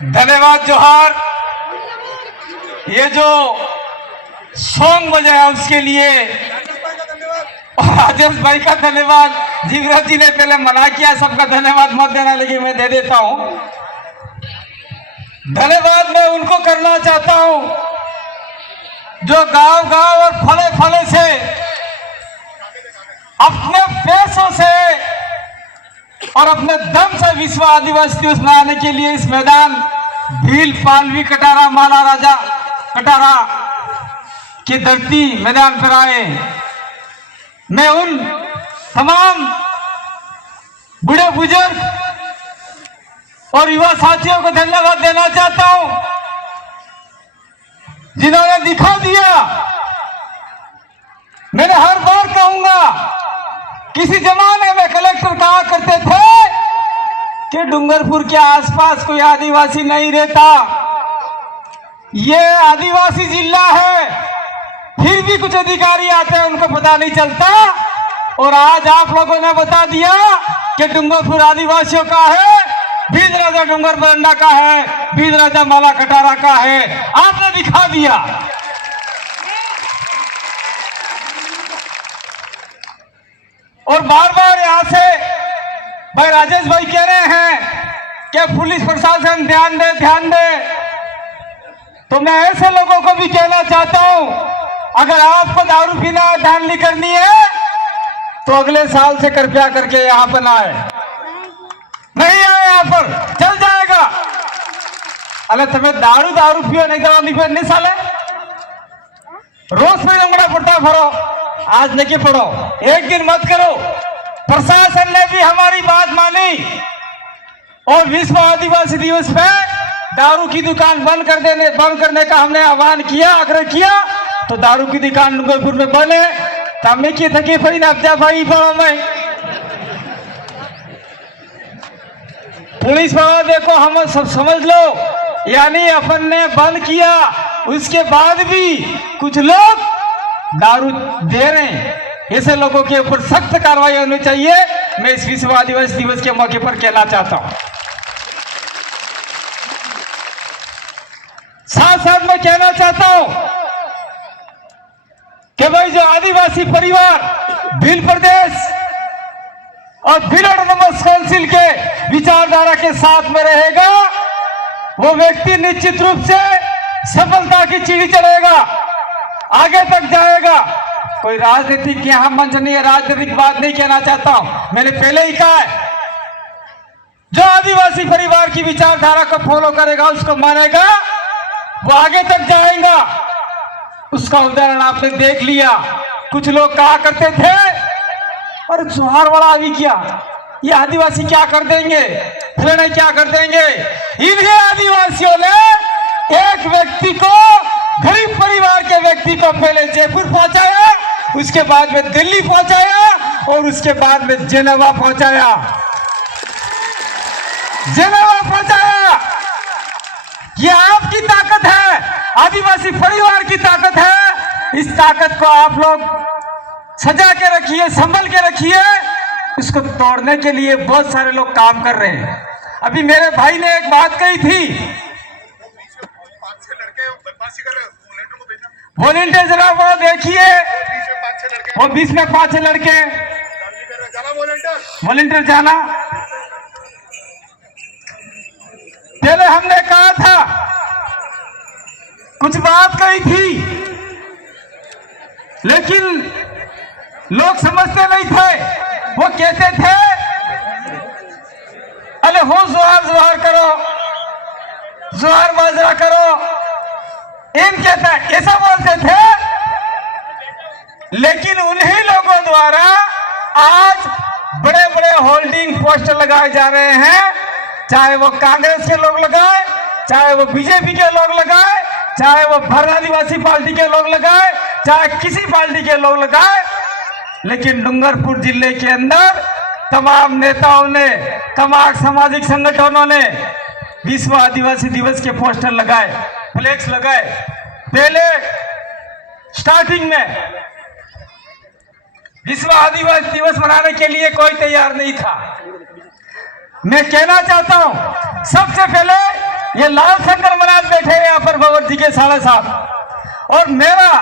धन्यवाद जोहार। ये जो सॉन्ग बजाया उसके लिए राजेश भाई का धन्यवाद। जीवराज जी ने पहले मना किया सबका धन्यवाद मत देना, लेकिन मैं दे देता हूं। धन्यवाद मैं उनको करना चाहता हूं जो गांव गांव और फले फले से अपने पैसों से और अपने दम से विश्व आदिवासी दिवस मनाने के लिए इस मैदान भील पालवी कटारा माला राजा कटारा की धरती मैदान पर आए। मैं उन तमाम बूढ़े बुजुर्ग और युवा साथियों को धन्यवाद देना चाहता हूं जिन्होंने दिखा दिया। मैंने हर बार कहूंगा, किसी जमाने में कलेक्टर कहा करते थे कि डूंगरपुर के आसपास कोई आदिवासी नहीं रहता, ये आदिवासी जिला है, फिर भी कुछ अधिकारी आते हैं उनको पता नहीं चलता। और आज आप लोगों ने बता दिया कि डूंगरपुर आदिवासियों का है, भील राजा डूंगर बरंडा का है, भील राजा माला कटारा का है। आपने दिखा दिया। और बार बार यहां से भाई राजेश भाई कह रहे हैं कि पुलिस प्रशासन ध्यान दे। तो मैं ऐसे लोगों को भी कहना चाहता हूं, अगर आपको दारू पीना धांधली करनी है तो अगले साल से कृपया करके यहां पर ना आए, नहीं आए यहाँ पर, चल जाएगा। अरे तुम्हें दारू पियो नहीं दवा नहीं पियो नहीं साले, रोज में लंगड़ा पड़ता फरो, आज नहीं पढ़ो, एक दिन मत करो। प्रशासन ने भी हमारी बात मानी और विश्व आदिवासी दिवस पे दारू की दुकान बंद करने का हमने आह्वान किया, आग्रह किया। तो दारू की दुकान डूंगरपुर में बने तमें की थकी फरी नब्जा भाई पड़ो में पुलिस वाला देखो, हम सब समझ लो, यानी अपन ने बंद किया, उसके बाद भी कुछ लोग दारू दे रहे हैं। ऐसे लोगों के ऊपर सख्त कार्रवाई होनी चाहिए। मैं इस विश्व आदिवासी दिवस के मौके पर कहना चाहता हूं। साथ साथ मैं कहना चाहता हूं कि भाई जो आदिवासी परिवार भील प्रदेश और भील ऑटोनोमस काउंसिल के विचारधारा के साथ में रहेगा, वो व्यक्ति निश्चित रूप से सफलता की सीढ़ी चढ़ेगा, आगे तक जाएगा। कोई राजनीतिक यहां मंच नहीं है, राजनीतिक बात नहीं कहना चाहता हूं। मैंने पहले ही कहा है, जो आदिवासी परिवार की विचारधारा को फॉलो करेगा, उसको मानेगा, वो आगे तक जाएगा। उसका उदाहरण आपने देख लिया। कुछ लोग कहा करते थे, और जोहार वाला अभी क्या, ये आदिवासी क्या कर देंगे, फलाने क्या कर देंगे। इन्हीं आदिवासियों ने एक व्यक्ति को, गरीब परिवार के व्यक्ति को पहले जयपुर पहुंचाया, उसके बाद में दिल्ली पहुंचाया और उसके बाद में जेनेवा पहुंचाया। ये आपकी ताकत है, आदिवासी परिवार की ताकत है। इस ताकत को आप लोग सजा के रखिए, संभल के रखिए। इसको तोड़ने के लिए बहुत सारे लोग काम कर रहे हैं। अभी मेरे भाई ने एक बात कही थी, वॉलेंटियर जरा वो देखिए, वो बीच में 5 लड़के वॉलेंटियर जाना। पहले हमने कहा था, कुछ बात कही थी, लेकिन लोग समझते नहीं थे। वो कहते थे, अरे हो जोहार करो, जोहार बाजरा करो, इन कहता ऐसा बोलते थे। लेकिन उन्हीं लोगों द्वारा आज बड़े बड़े होल्डिंग पोस्टर लगाए जा रहे हैं, चाहे वो कांग्रेस के लोग लगाए, चाहे वो बीजेपी के लोग लगाए, चाहे वो भर आदिवासी पार्टी के लोग लगाए, चाहे किसी पार्टी के लोग लगाए। लेकिन डूंगरपुर जिले के अंदर तमाम नेताओं ने, तमाम सामाजिक संगठनों ने विश्व आदिवासी दिवस के पोस्टर लगाए, फ्लेक्स लगाए। पहले स्टार्टिंग में विश्व आदिवासी दिवस मनाने के लिए कोई तैयार नहीं था। मैं कहना चाहता हूं, सबसे पहले ये लाल शंकर महाराज बैठे हैं यहाँ पर भगवत जी के साढ़े साथ, और मेरा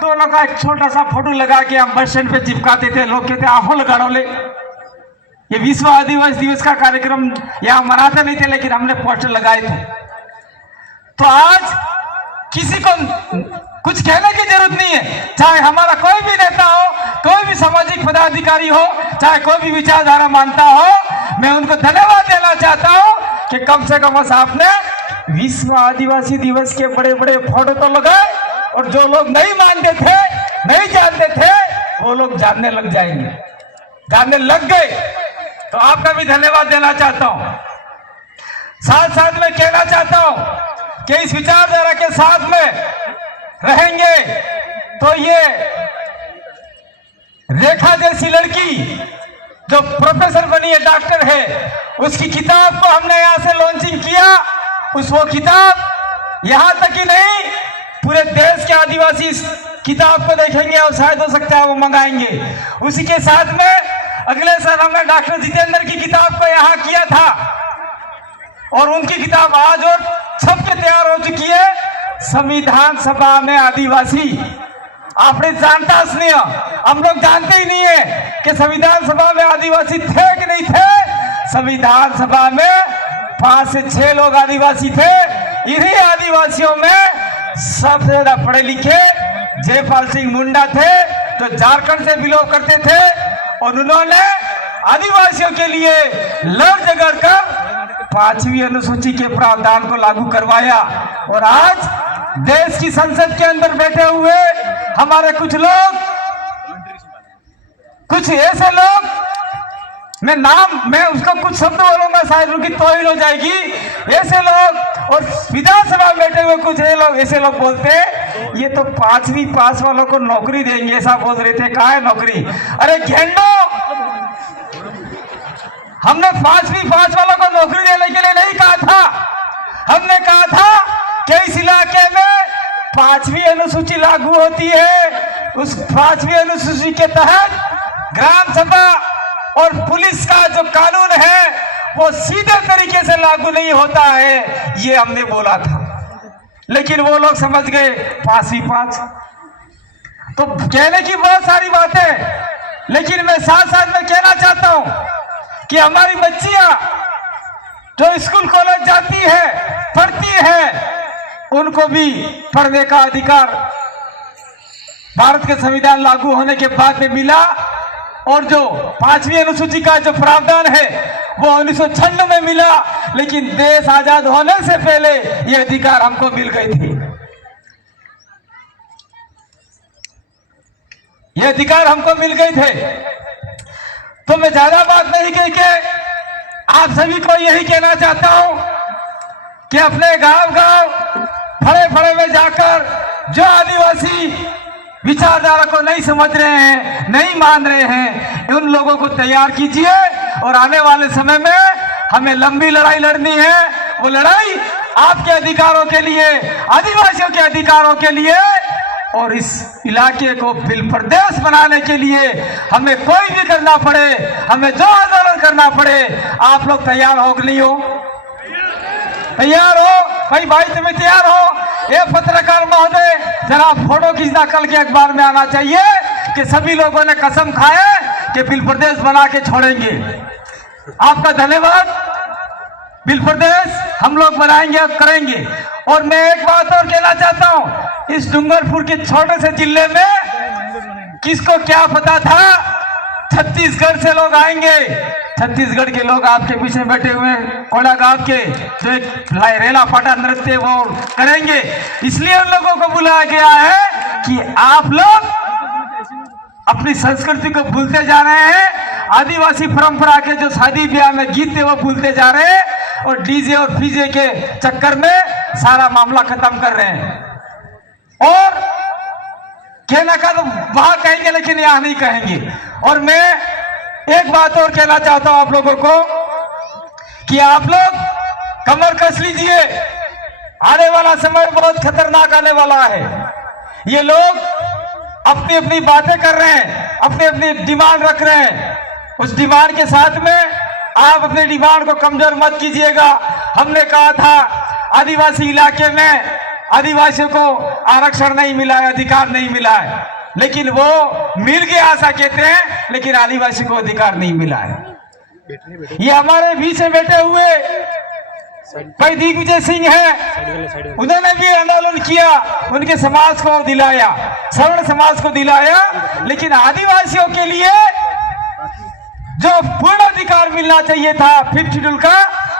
दोनों का एक छोटा सा फोटो लगा के हम बस स्टैंड पे चिपकाते थे। लोग कहते आहो लगा ले। ये विश्व आदिवासी दिवस का कार्यक्रम यहाँ मनाते नहीं थे, लेकिन हमने पोस्टर लगाए थे। तो आज किसी को कुछ कहने की जरूरत नहीं है, चाहे हमारा कोई भी नेता हो, कोई भी सामाजिक पदाधिकारी हो, चाहे कोई भी विचारधारा मानता हो, मैं उनको धन्यवाद देना चाहता हूं कि कम से कम आपने विश्व आदिवासी दिवस के बड़े बड़े फोटो तो लगाए, और जो लोग नहीं मानते थे, नहीं जानते थे, वो लोग जानने लग जाएंगे, जानने लग गए। तो आपका भी धन्यवाद देना चाहता हूं। साथ साथ में कहना चाहता हूं कि इस विचारधारा के साथ में रहेंगे तो ये रेखा जैसी लड़की जो प्रोफेसर बनी है, डॉक्टर है, उसकी किताब को हमने यहां से लॉन्चिंग किया। वो किताब यहां तक ही नहीं, पूरे देश के आदिवासी इस किताब को देखेंगे और शायद हो सकता है वो मंगाएंगे। उसी के साथ में अगले साल हमने डॉक्टर जितेंद्र की किताब को यहाँ किया था, और उनकी किताब आज और छप के तैयार हो चुकी है, संविधान सभा में आदिवासी। आपने जानता नहीं, हम लोग जानते ही नहीं है कि संविधान सभा में आदिवासी थे कि नहीं थे। संविधान सभा में 5 से 6 लोग आदिवासी थे। इन्हीं आदिवासियों में सबसे ज्यादा पढ़े लिखे जयपाल सिंह मुंडा थे, जो झारखंड से बिलोंग करते थे, और उन्होंने आदिवासियों के लिए लड़ झगड़ कर 5वीं अनुसूची के प्रावधान को लागू करवाया। और आज देश की संसद के अंदर बैठे हुए हमारे कुछ लोग, कुछ ऐसे लोग, मैं उसको कुछ शब्द बोलूंगा, शायद उनकी तौहीन हो जाएगी, ऐसे लोग, और विधानसभा में बैठे हुए कुछ ऐसे लोग बोलते हैं ये तो 5वीं पास वालों को नौकरी देंगे, ऐसा बोल रहे थे। कहाँ है नौकरी? अरे घेंडो, हमने 5वीं पास वालों को नौकरी देने के लिए नहीं कहा था। हमने कहा था कि इस इलाके में 5वीं अनुसूची लागू होती है, उस 5वीं अनुसूची के तहत ग्राम सभा और पुलिस का जो कानून है वो सीधे तरीके से लागू नहीं होता है, ये हमने बोला था। लेकिन वो लोग समझ गए 5वीं पास। तो कहने की बहुत सारी बातें, लेकिन मैं साथ साथ में कहना चाहता हूं कि हमारी बच्चियां जो स्कूल कॉलेज जाती है, पढ़ती है, उनको भी पढ़ने का अधिकार भारत के संविधान लागू होने के बाद में मिला। और जो 5वीं अनुसूची का जो प्रावधान है वो 1996 में मिला, लेकिन देश आजाद होने से पहले ये अधिकार हमको मिल गए थे। ये अधिकार हमको मिल गए थे। तो मैं ज्यादा बात नहीं कह के आप सभी को यही कहना चाहता हूं कि अपने गांव-गांव, फड़े-फड़े में जाकर जो आदिवासी विचारधारा को नहीं समझ रहे हैं, नहीं मान रहे हैं, उन लोगों को तैयार कीजिए। और आने वाले समय में हमें लंबी लड़ाई लड़नी है। वो लड़ाई आपके अधिकारों के लिए, आदिवासियों के अधिकारों के लिए, और इस इलाके को बिल प्रदेश बनाने के लिए हमें कोई भी करना पड़े, हमें जो आंदोलन करना पड़े, आप लोग तैयार हो कि नहीं हो? तैयार हो भाई? तुम्हें तैयार हो? ये पत्रकार महोदय, जरा फोटो खींचना कल के अखबार में आना चाहिए कि सभी लोगों ने कसम खाए कि बिल प्रदेश बना के छोड़ेंगे। आपका धन्यवाद। बिल प्रदेश हम लोग बनाएंगे और करेंगे। और मैं एक बात और कहना चाहता हूं, इस डूंगरपुर के छोटे से जिले में किसको क्या पता था छत्तीसगढ़ से लोग आएंगे। छत्तीसगढ़ के लोग आपके पीछे बैठे हुए कोड़ा गांव के जो एक रेला पाटा नृत्य वो करेंगे, इसलिए उन लोगों को बुलाया गया है कि आप लोग अपनी संस्कृति को भूलते जा रहे हैं। आदिवासी परंपरा के जो शादी ब्याह में गीत थे वो भूलते जा रहे हैं, और डीजे और फीजे के चक्कर में सारा मामला खत्म कर रहे हैं। और कहना का तो वहां कहेंगे, लेकिन यहां नहीं कहेंगे। और मैं एक बात और कहना चाहता हूं आप लोगों को कि आप लोग कमर कस लीजिए। आने वाला समय बहुत खतरनाक आने वाला है। ये लोग अपनी अपनी बातें कर रहे हैं, अपनी अपनी डिमांड रख रहे हैं। उस डिमांड के साथ में आप अपने डिमांड को कमजोर मत कीजिएगा। हमने कहा था आदिवासी इलाके में आदिवासियों को आरक्षण नहीं मिला है, अधिकार नहीं मिला है, लेकिन वो मिल गया ऐसा कहते हैं, लेकिन आदिवासी को अधिकार नहीं मिला है। ये हमारे बीच में बैठे हुए भाई दिग्विजय सिंह है, उन्होंने भी आंदोलन किया, उनके समाज को दिलाया, सवर्ण समाज को दिलाया, लेकिन आदिवासियों के लिए जो पूर्ण अधिकार मिलना चाहिए था 5th शेड्यूल का,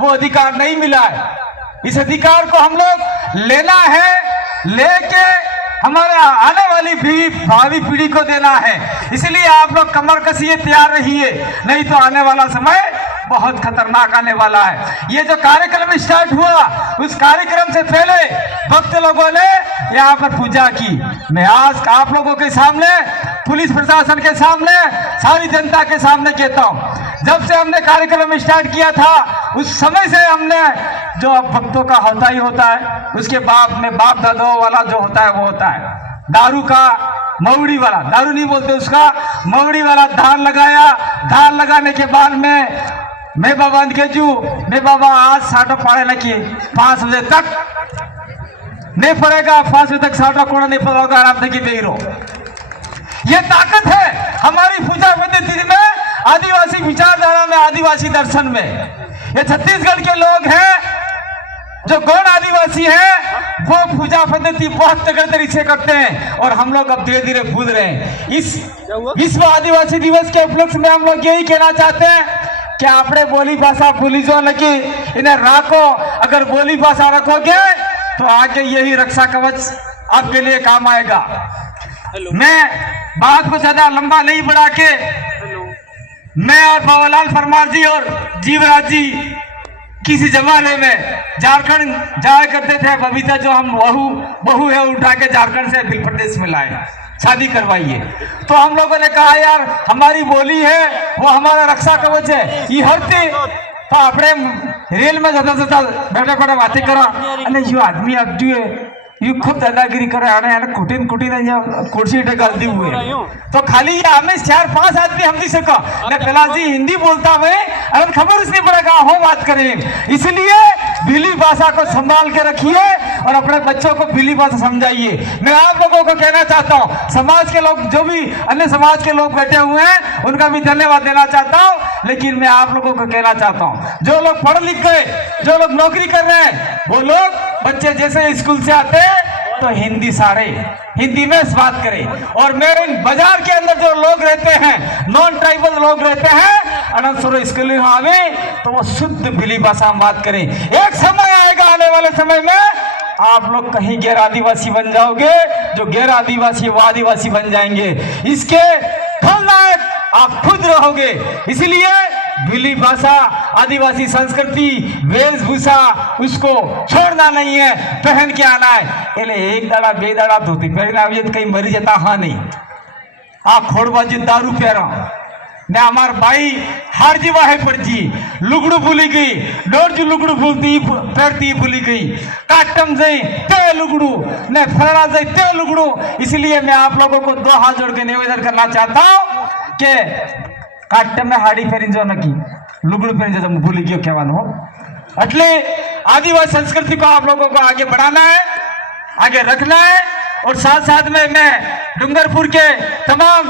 वो अधिकार नहीं मिला है। इस अधिकार को हम लोग लेना है, लेके हमारे आने वाली भावी पीढ़ी को देना है। इसलिए आप लोग कमर कसिए, तैयार रहिए, नहीं तो आने वाला समय बहुत खतरनाक आने वाला है। ये जो कार्यक्रम स्टार्ट हुआ, उस कार्यक्रम से पहले भक्त लोगों ने यहाँ पर पूजा की। मैं आज आप लोगों के सामने, पुलिस प्रशासन के सामने, सारी जनता के सामने कहता हूँ, जब से हमने कार्यक्रम स्टार्ट किया था उस समय से हमने जो भक्तों का होता ही होता है, उसके बाप दादों वाला जो होता है वो होता है। दारू का मवड़ी वाला, दारू नहीं बोलते उसका, मवड़ी वाला धान लगाया। धान लगाने के बाद में मैं बाबा मैं बाबा आज साठो पाड़े लगी 5 बजे तक नहीं पड़ेगा, 5 बजे तक साठो कोड़ा नहीं पड़ेगा, आराम से की रहो। ये ताकत है हमारी पूजा पद्धति में, आदिवासी विचारधारा में, आदिवासी दर्शन में। ये छत्तीसगढ़ के लोग हैं जो गौड़ आदिवासी हैं, वो पूजा पद्धति बहुत तगड़े तरीके से करते हैं, और हम लोग अब धीरे धीरे भूल रहे हैं। इस विश्व आदिवासी दिवस के उपलक्ष्य में हम लोग यही कहना चाहते हैं कि आपने बोली भाषा भूली जो लगी, इन्हें राखो। अगर बोली भाषा रखोगे तो आगे यही रक्षा कवच आपके लिए काम आएगा। मैं बात को ज्यादा लंबा नहीं बढ़ा के, मैं और बाबूलाल परमार जी और जीवराज जी किसी जमाने में झारखंड जाया करते थे। बबीता जो हम बहू है उठा के झारखंड से बिल प्रदेश में लाए, शादी करवाइए। तो हम लोगों ने कहा यार हमारी बोली है, वो हमारा रक्षा कवच है, ये हरते तो अपने रेल में ज्यादा बैठे बैठे बातें करो, अरे यो आदमी अब जो ये खूब दादागिरी करे, आने कुटिन कुर्सी गलती हुए तो खाली ये हमें 4-5 आदमी हम दी सको न पहला जी हिंदी बोलता हुए, अगर खबर उसने पड़ेगा हो बात करें। इसलिए भीली भाषा को संभाल के रखिए और अपने बच्चों को भीली भाषा समझाइए। मैं आप लोगों को कहना चाहता हूँ, समाज के लोग जो भी अन्य समाज के लोग बैठे हुए हैं उनका भी धन्यवाद देना चाहता हूँ, लेकिन मैं आप लोगों को कहना चाहता हूँ जो लोग पढ़ लिख गए, जो लोग नौकरी कर रहे हैं, वो लोग बच्चे जैसे स्कूल से आते हैं तो हिंदी सारे हिंदी में बात करें। और मेरे बाजार के अंदर जो लोग रहते हैं, नॉन ट्राइबल लोग रहते हैं, अनंतसुर स्कूल में, तो वो शुद्ध भीली भाषा में बात करें। एक समय आएगा आने वाले समय में आप लोग कहीं गैर आदिवासी बन जाओगे, जो गैर आदिवासी वो आदिवासी बन जाएंगे। इसके खलनायक आप खुद रहोगे। इसलिए भीली भाषा, आदिवासी संस्कृति, वेशभूषा उसको छोड़ना नहीं है, पहन के आना है। एले एक दाड़ा बेदाड़ा धोती पहना कहीं मरी जाता हाँ नहीं, आप खोड़बाजी दारू पहरा ने हमार भाई हार जीवा है पर जी लुगड़ू भूली गई, डोर जो लुगड़ू भूलती पैरती भूली गई, काटम जाई ते लुगड़ू ने फरा जाई ते लुगड़ू। इसलिए मैं आप लोगों को 2 हाथ जोड़ के निवेदन करना चाहता हूँ कि काटम में हाड़ी फेरी जो नकी लुगड़ू फेरी जो भूली गयो क्या हो। એટલે आदिवासी संस्कृति को आप लोगों को आगे बढ़ाना है, आगे रखना है। और साथ साथ में मैं डूंगरपुर के तमाम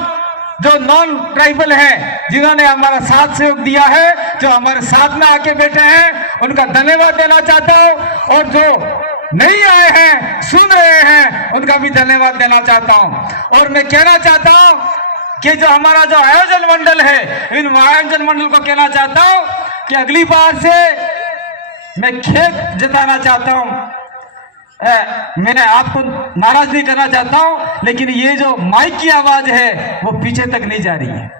जो नॉन ट्राइबल हैं जिन्होंने हमारा साथ सहयोग दिया है, जो हमारे साथ में आके बैठे हैं, उनका धन्यवाद देना चाहता हूं। और जो नहीं आए हैं, सुन रहे हैं, उनका भी धन्यवाद देना चाहता हूं। और मैं कहना चाहता हूं कि जो हमारा जो आयोजन मंडल है, इन आयोजन मंडल को कहना चाहता हूं कि अगली बार से मैं खेत जताना चाहता हूं, मैं आपको नाराज नहीं करना चाहता हूं, लेकिन ये जो माइक की आवाज है वो पीछे तक नहीं जा रही है,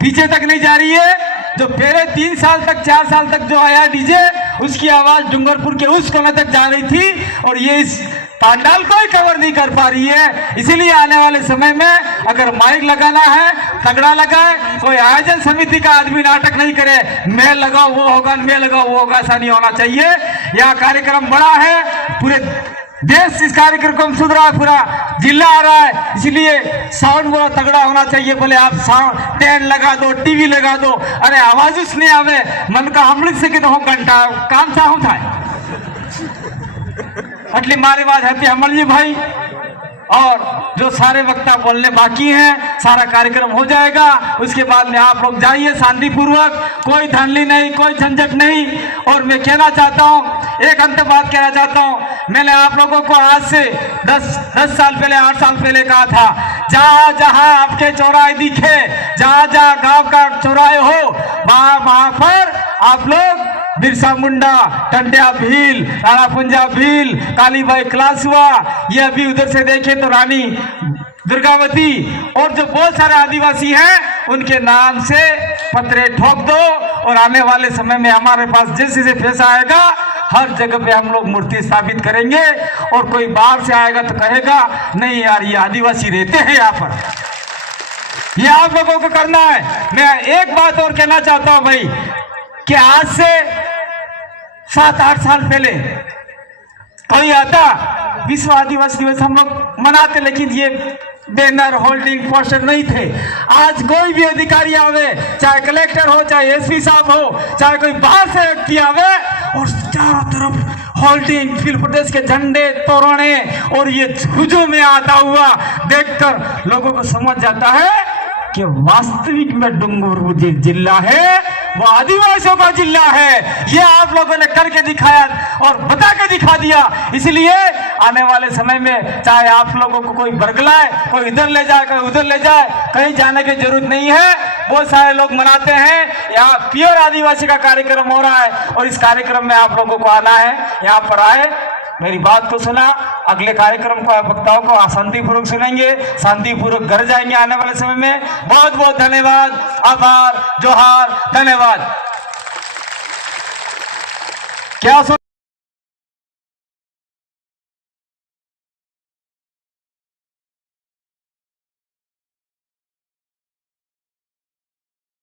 पीछे तक नहीं जा रही है। जो पहले 3 साल तक 4 साल तक जो आया डीजे, उसकी आवाज डूंगरपुर के उस कोने तक जा रही थी, और ये इस पंडाल को ही कवर नहीं कर पा रही है। इसीलिए आने वाले समय में अगर माइक लगाना है तगड़ा लगाए, कोई आयोजन समिति का आदमी नाटक नहीं करे, मैं लगाओ वो होगा, मैं लगाओ वो होगा, ऐसा नहीं होना चाहिए। यह कार्यक्रम बड़ा है, पूरे देश इस कार्यक्रम सुन रहा है, पूरा जिला आ रहा है, इसलिए साउंड बहुत तगड़ा होना चाहिए। बोले आप साउंड टेंट लगा दो, टीवी लगा दो, अरे आवाज उस नहीं आवे मन का हमलित से कि तो घंटा काम सा होता है अटली मारे बात हैप्पी अमल जी भाई। और जो सारे वक्ता बोलने बाकी हैं, सारा कार्यक्रम हो जाएगा, उसके बाद में आप लोग जाइए शांतिपूर्वक, कोई धांधली नहीं, कोई झंझट नहीं। और मैं कहना चाहता हूँ, एक अंत बात कहना चाहता हूँ, मैंने आप लोगों को आज से 10 साल पहले, 8 साल पहले कहा था, जहाँ जहाँ आपके चौराहे दिखे, जहाँ जहाँ गांव का चौराहे हो, वहां पर आप लोग बिरसा मुंडा, टंडिया भील, राणा पुंजा भील, कालीबाई क्लासुआ, ये अभी उधर से देखे तो रानी दुर्गावती और जो बहुत सारे आदिवासी हैं उनके नाम से पत्रे ठोक दो। और आने वाले समय में हमारे पास जैसे जैसे पैसा आएगा हर जगह पे हम लोग मूर्ति स्थापित करेंगे। और कोई बाहर से आएगा तो कहेगा नहीं यार ये आदिवासी रहते हैं यहाँ पर, ये आप लोगों को करना है। मैं एक बात और कहना चाहता हूं भाई कि आज से 7-8 साल पहले कोई आता विश्व आदिवासी दिवस हम लोग मनाते, लेकिन ये बैनर होल्डिंग पोस्टर नहीं थे। आज कोई भी अधिकारी आवे, चाहे कलेक्टर हो, चाहे एसपी साहब हो, चाहे कोई बाहर से व्यक्ति आवे, और चारों तरफ होल्डिंग, फिर प्रदेश के झंडे, तोरणे, और ये हुजूम में आता हुआ देखकर लोगों को समझ जाता है कि वास्तविक में डूंगरपुर जिला है वो आदिवासियों का जिला है। ये आप लोगों ने करके दिखाया और बता के दिखा दिया। इसलिए आने वाले समय में चाहे आप लोगों को कोई बरगलाए, कोई इधर ले जाए, कोई उधर ले जाए, कहीं जाने की जरूरत नहीं है। बहुत सारे लोग मनाते हैं, यहाँ प्योर आदिवासी का कार्यक्रम हो रहा है और इस कार्यक्रम में आप लोगों को आना है। यहाँ पर आए, मेरी बात को सुना, अगले कार्यक्रम को वक्ताओं को शांतिपूर्वक सुनेंगे, शांतिपूर्वक घर जाएंगे आने वाले समय में। बहुत बहुत धन्यवाद, आभार, जोहार, धन्यवाद। क्या